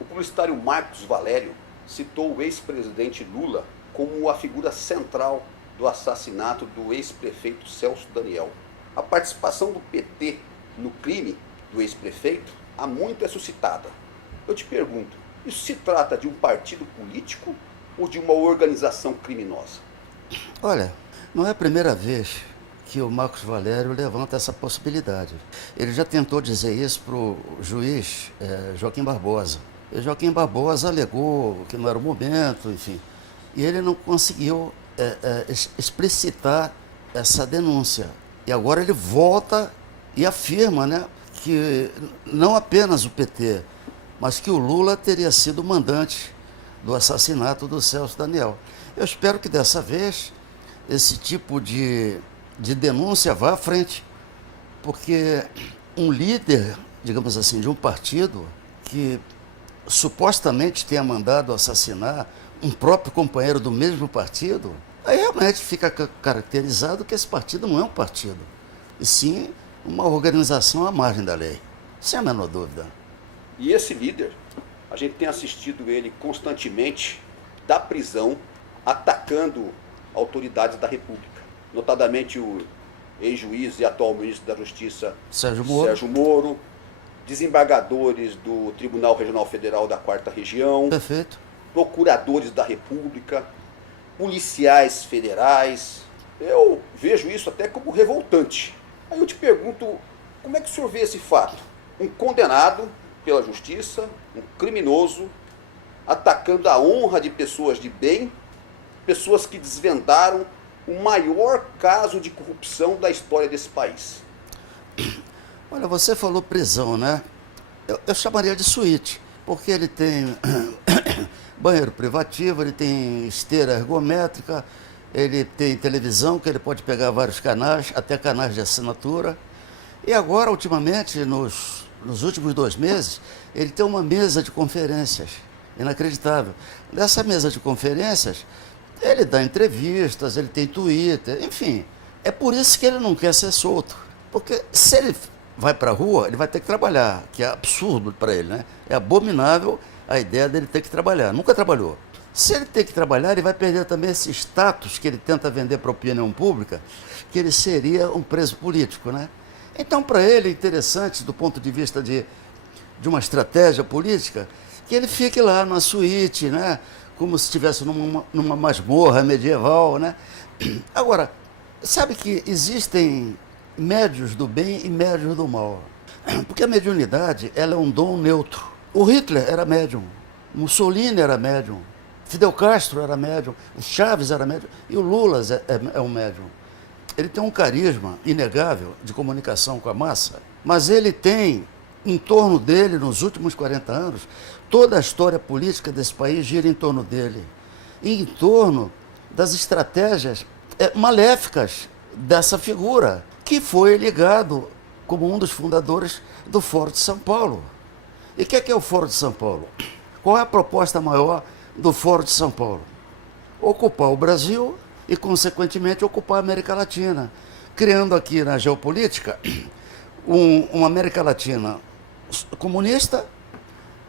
O publicitário Marcos Valério citou o ex-presidente Lula como a figura central do assassinato do ex-prefeito Celso Daniel. A participação do PT no crime do ex-prefeito há muito é suscitada. Eu te pergunto, isso se trata de um partido político ou de uma organização criminosa? Olha, não é a primeira vez que o Marcos Valério levanta essa possibilidade. Ele já tentou dizer isso para o juiz Joaquim Barbosa. E Joaquim Barbosa alegou que não era o momento, enfim. E ele não conseguiu explicitar essa denúncia. E agora ele volta e afirma, né, que não apenas o PT, mas que o Lula teria sido o mandante do assassinato do Celso Daniel. Eu espero que dessa vez esse tipo de denúncia vá à frente, porque um líder, digamos assim, de um partido que supostamente tenha mandado assassinar um próprio companheiro do mesmo partido, aí realmente fica caracterizado que esse partido não é um partido, e sim uma organização à margem da lei, sem a menor dúvida. E esse líder, a gente tem assistido ele constantemente da prisão, atacando autoridades da República, notadamente o ex-juiz e atual ministro da Justiça Sérgio Moro, desembargadores do Tribunal Regional Federal da 4ª Região, Perfeito. procuradores da República, policiais federais. Eu vejo isso até como revoltante. Aí eu te pergunto, como é que o senhor vê esse fato? Um condenado pela justiça, um criminoso, atacando a honra de pessoas de bem, pessoas que desvendaram o maior caso de corrupção da história desse país. Olha, você falou prisão, né? Eu chamaria de suíte, porque ele tem banheiro privativo, ele tem esteira ergométrica, ele tem televisão, que ele pode pegar vários canais, até canais de assinatura. E agora, ultimamente, nos últimos 2 meses, ele tem uma mesa de conferências, inacreditável. Nessa mesa de conferências, ele dá entrevistas, ele tem Twitter, enfim. É por isso que ele não quer ser solto, porque se ele vai para a rua, ele vai ter que trabalhar, que é absurdo para ele, né? É abominável a ideia dele ter que trabalhar, nunca trabalhou. Se ele tem que trabalhar, ele vai perder também esse status que ele tenta vender para a opinião pública, que ele seria um preso político, né? Então, para ele é interessante, do ponto de vista de uma estratégia política, que ele fique lá na suíte, né? Como se estivesse numa masmorra medieval, né? Agora, sabe que existem médios do bem e médios do mal. Porque a mediunidade, ela é um dom neutro. O Hitler era médium, Mussolini era médium, Fidel Castro era médium, o Chaves era médium e o Lula é um médium. Ele tem um carisma inegável de comunicação com a massa, mas ele tem, em torno dele, nos últimos 40 anos, toda a história política desse país gira em torno dele. E em torno das estratégias maléficas dessa figura, que foi ligado como um dos fundadores do Foro de São Paulo. E o que é o Foro de São Paulo? Qual é a proposta maior do Foro de São Paulo? Ocupar o Brasil e, consequentemente, ocupar a América Latina, criando aqui na geopolítica uma América Latina comunista,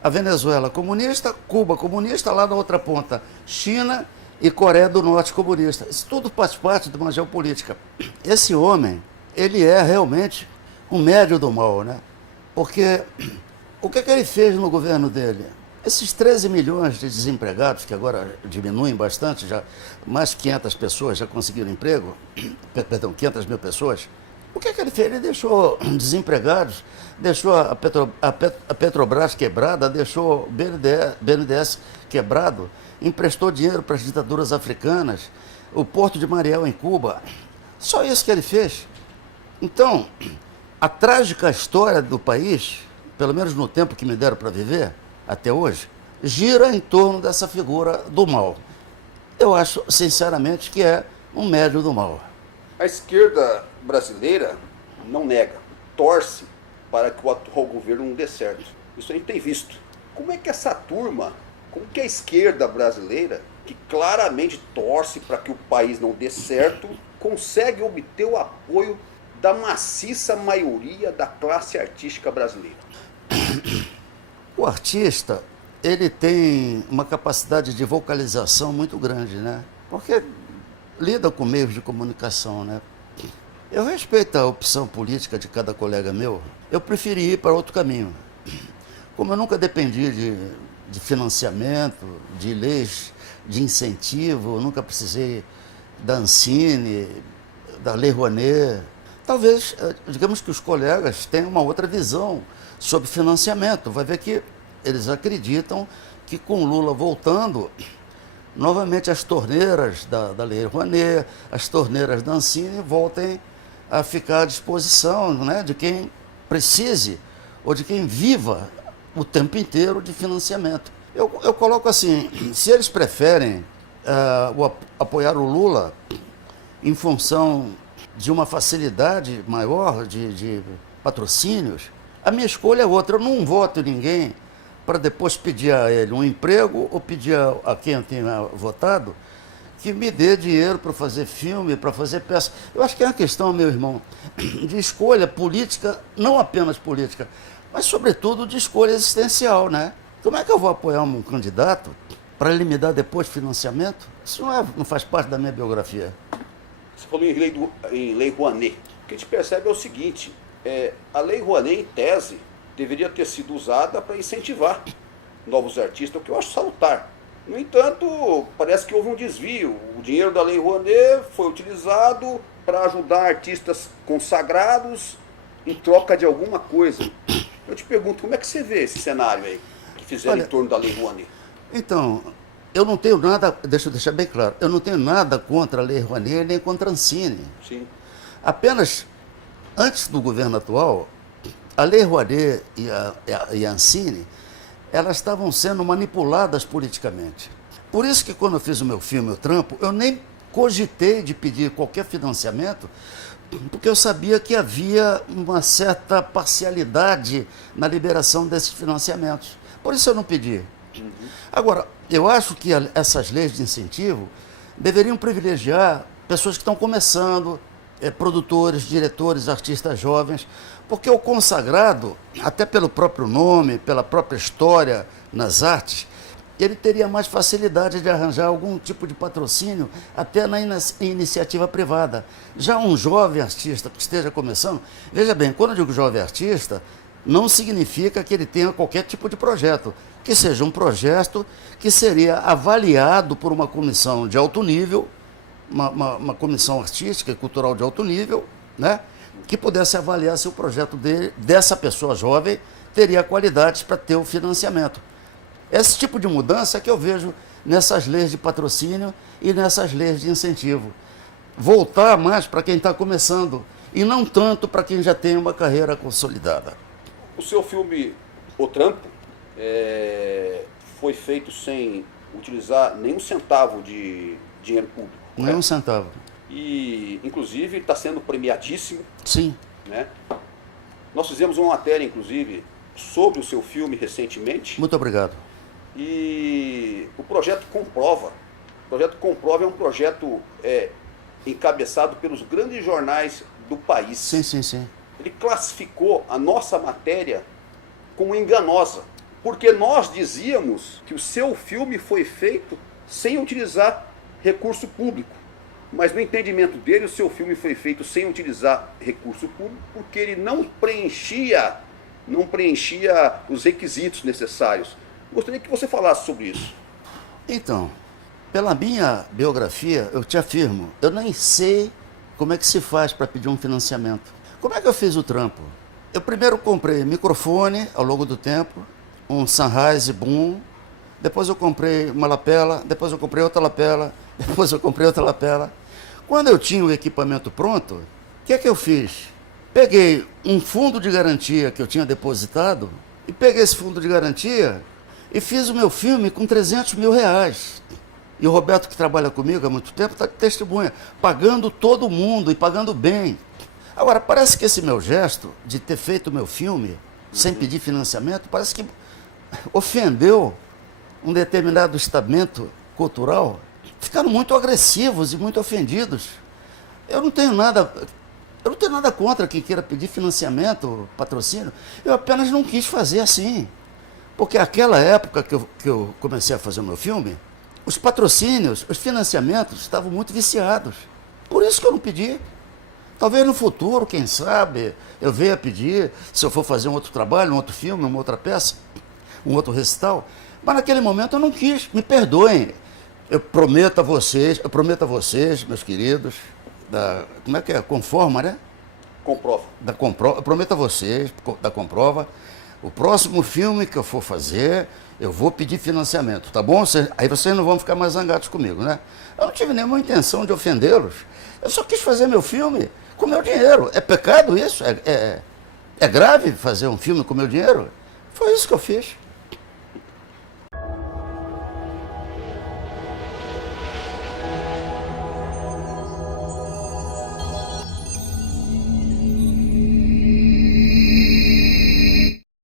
a Venezuela comunista, Cuba comunista, lá na outra ponta, China e Coreia do Norte comunista. Isso tudo faz parte de uma geopolítica. Esse homem, ele é realmente um médio do mal, né? Porque o que ele fez no governo dele? Esses 13 milhões de desempregados, que agora diminuem bastante, já mais de 500 pessoas já conseguiram emprego, perdão, 500 mil pessoas, o que ele fez? Ele deixou desempregados, deixou a Petrobras quebrada, deixou o BNDES quebrado, emprestou dinheiro para as ditaduras africanas, o Porto de Mariel em Cuba. Só isso que ele fez. Então, a trágica história do país, pelo menos no tempo que me deram para viver, até hoje, gira em torno dessa figura do mal. Eu acho, sinceramente, que é um médio do mal. A esquerda brasileira não nega, torce para que o atual governo não dê certo. Isso a gente tem visto. Como é que essa turma, como que a esquerda brasileira, que claramente torce para que o país não dê certo, consegue obter o apoio da maciça maioria da classe artística brasileira? O artista, ele tem uma capacidade de vocalização muito grande, né? Porque lida com meios de comunicação, né? Eu respeito a opção política de cada colega meu. Eu preferi ir para outro caminho. Como eu nunca dependi de financiamento, de leis de incentivo, eu nunca precisei da Ancine, da Lei Rouanet. Talvez, digamos que os colegas tenham uma outra visão sobre financiamento. Vai ver que eles acreditam que com Lula voltando, novamente as torneiras da Lei Rouanet, as torneiras da Ancine voltem a ficar à disposição, né, de quem precise ou de quem viva o tempo inteiro de financiamento. Eu coloco assim, se eles preferem apoiar o Lula em função de uma facilidade maior de patrocínios, a minha escolha é outra. Eu não voto em ninguém para depois pedir a ele um emprego ou pedir a quem eu tenha votado que me dê dinheiro para fazer filme, para fazer peça. Eu acho que é uma questão, meu irmão, de escolha política, não apenas política, mas sobretudo de escolha existencial, né? Como é que eu vou apoiar um candidato para ele me dar depois financiamento? Isso não faz parte da minha biografia. Você falou em Lei Rouanet. O que a gente percebe é o seguinte, a Lei Rouanet, em tese, deveria ter sido usada para incentivar novos artistas, o que eu acho salutar. No entanto, parece que houve um desvio. O dinheiro da Lei Rouanet foi utilizado para ajudar artistas consagrados em troca de alguma coisa. Eu te pergunto, como é que você vê esse cenário aí, que fizeram em torno da Lei Rouanet? Então, eu não tenho nada, deixa eu deixar bem claro, eu não tenho nada contra a Lei Rouanet nem contra a Ancine. Sim. Apenas, antes do governo atual, a Lei Rouanet e a Ancine, elas estavam sendo manipuladas politicamente. Por isso que quando eu fiz o meu filme, O Trampo, eu nem cogitei de pedir qualquer financiamento, porque eu sabia que havia uma certa parcialidade na liberação desses financiamentos. Por isso eu não pedi. Agora, eu acho que essas leis de incentivo deveriam privilegiar pessoas que estão começando, produtores, diretores, artistas jovens, porque o consagrado, até pelo próprio nome, pela própria história nas artes, ele teria mais facilidade de arranjar algum tipo de patrocínio até na iniciativa privada. Já um jovem artista que esteja começando, veja bem, quando eu digo jovem artista, não significa que ele tenha qualquer tipo de projeto, que seja um projeto que seria avaliado por uma comissão de alto nível, uma comissão artística e cultural de alto nível, né, que pudesse avaliar se o projeto dessa pessoa jovem teria qualidades para ter o financiamento. Esse tipo de mudança é que eu vejo nessas leis de patrocínio e nessas leis de incentivo. Voltar mais para quem está começando e não tanto para quem já tem uma carreira consolidada. O seu filme O Trampo foi feito sem utilizar nenhum centavo de dinheiro público. Nenhum centavo. E, inclusive, está sendo premiadíssimo. Sim. Né? Nós fizemos uma matéria, inclusive, sobre o seu filme recentemente. Muito obrigado. E o projeto Comprova. O projeto Comprova é um projeto encabeçado pelos grandes jornais do país. Sim, sim, sim. Ele classificou a nossa matéria como enganosa, porque nós dizíamos que o seu filme foi feito sem utilizar recurso público. Mas no entendimento dele, o seu filme foi feito sem utilizar recurso público, porque ele não preenchia os requisitos necessários. Gostaria que você falasse sobre isso. Então, pela minha biografia, eu te afirmo, eu nem sei como é que se faz para pedir um financiamento. Como é que eu fiz o trampo? Eu primeiro comprei microfone ao longo do tempo, um Sennheiser Boom, depois eu comprei uma lapela, depois eu comprei outra lapela, depois eu comprei outra lapela. Quando eu tinha o equipamento pronto, o que é que eu fiz? Peguei um fundo de garantia que eu tinha depositado e peguei esse fundo de garantia e fiz o meu filme com 300 mil reais. E o Roberto, que trabalha comigo há muito tempo, está de testemunha, pagando todo mundo e pagando bem. Agora, parece que esse meu gesto de ter feito o meu filme sem pedir financiamento, parece que ofendeu um determinado estamento cultural. Ficaram muito agressivos e muito ofendidos. Eu não tenho nada contra quem queira pedir financiamento, patrocínio. Eu apenas não quis fazer assim. Porque aquela época que eu comecei a fazer o meu filme, os patrocínios, os financiamentos estavam muito viciados. Por isso que eu não pedi. Talvez no futuro, quem sabe, eu venha pedir, se eu for fazer um outro trabalho, um outro filme, uma outra peça, um outro recital. Mas naquele momento eu não quis, me perdoem. Eu prometo a vocês, meus queridos, como é que é? Conforma, né? Comprova. Eu prometo a vocês, da Comprova, o próximo filme que eu for fazer, eu vou pedir financiamento, tá bom? Aí vocês não vão ficar mais zangados comigo, né? Eu não tive nenhuma intenção de ofendê-los. Eu só quis fazer meu filme com meu dinheiro. É pecado isso? É grave fazer um filme com meu dinheiro? Foi isso que eu fiz.